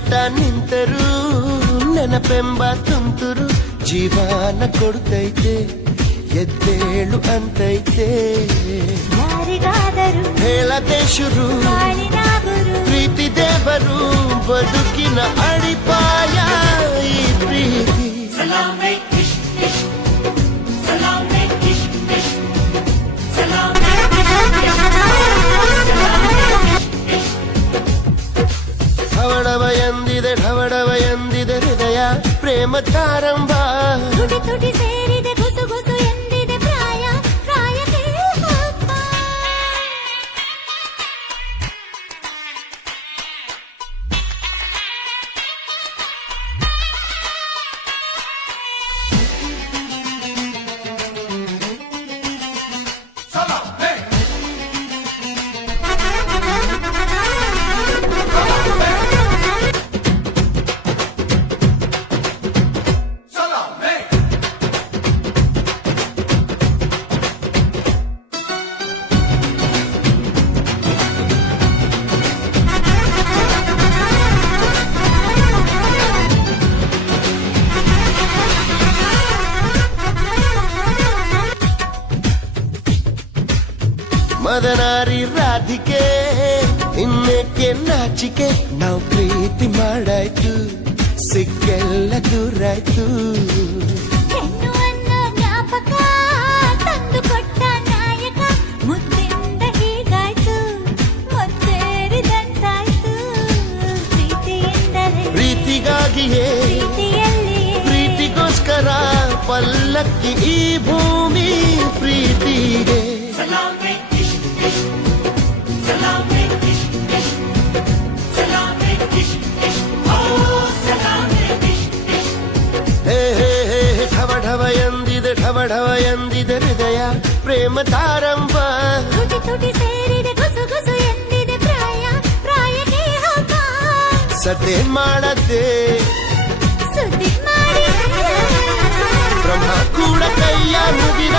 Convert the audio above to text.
ಉಸಿರಾಟ ನಿಂತರು ನೆನಪೆಂಬ ತುಂತುರು ಜೀವನ ಕೊಡ್ತೈತೆ ಎದ್ದೇಳು ಅಂತೈತೆ ಯಾರಿಗಾದರೂ ಹೇಳದೆ ಶುರು ಬಾಳಿನ ಗುರು ಪ್ರೀತಿ ದೇವರು ಬದುಕಿನ ಅಡಿಪಾಯ ಈ ಪ್ರೀತಿ Salame, ish, ish. Salame, ish, ish. Salame, ish, ish. ಢವಡವ ಎಂದಿದೆ ಹೃದಯ ಪ್ರೇಮ ತಾರಂಭ ತುಟಿ ತುಟಿ ಸೇರಿದೆ ಗುಸು ಗುಸು ಎಂದಿದೆ ಪ್ರಾಯ ಪ್ರಾಯಕ್ಕೆ ಹಬ್ಬ. ಮದನಾರಿ ರಾಧಿಕೆ ಇನ್ನೇಕೆ ನಾಚಿಕೆ ನಾವು ಪ್ರೀತಿ ಮಾಡಾಯ್ತು ಸಿಕ್ಕೆಲ್ಲ ದೂರಾಯ್ತು ಹೆಣ್ಣು ಅನ್ನೋ ಜ್ಞಾಪಕ ತಂದು ಕೊಟ್ಟ ನಾಯಕ ಮುದ್ದಿಂದ ಹೀಗಾಯ್ತು ಮುದ್ದೇರಿದಂತಾಯ್ತು ಪ್ರೀತಿಯಿಂದಲೇ ಪ್ರೀತಿಗಾಗಿಯೇ ಪ್ರೀತಿಯಲ್ಲಿ ಪ್ರೀತಿಗೋಸ್ಕರ ಪಲ್ಲಕ್ಕಿ ಈ ಭೂಮಿ ಪ್ರೀತಿಗೆ Salame, ish, ish. Salame, ish, ish. Salame, ish, ish. Oh, salame, ish, ish. ಹೇ ಹೇ ಹೇ ಢವ ಎಂದಿದೆ ಹೃದಯ ಪ್ರೇಮ ತಾರಂಭ ತುಟಿ ತುಟಿ ಸೇರಿದೆ ಗುಸು ಗುಸು ಎಂದಿದೆ ಪ್ರಾಯ ಪ್ರಾಯಕ್ಕೆ ಹಬ್ಬ. ಸದ್ದೆ ಮಾಡದೆ ಸುದ್ದಿ ಮಾಡಿ ಬ್ರಹ್ಮ ಕೂಡ ಕೈಯ ಮುಗಿದ